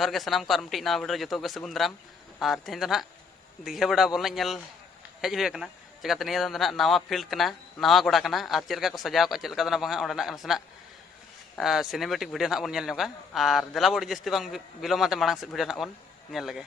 जोहार के सनाम को आर मिट्टी नवा वीडियो जो सगुन दाराम और तेज ना दिघियाबेड़ा बॉल नेल हेज हुए चिकाते निया नवा फील्ड नवा गोड़ा और चलका को सजाव का चलका नासेना सिनेमेटिक वीडियो ना बन और देला बड़ी जस्ती बिलोमाते मांग से वीडियो ना बन लगे।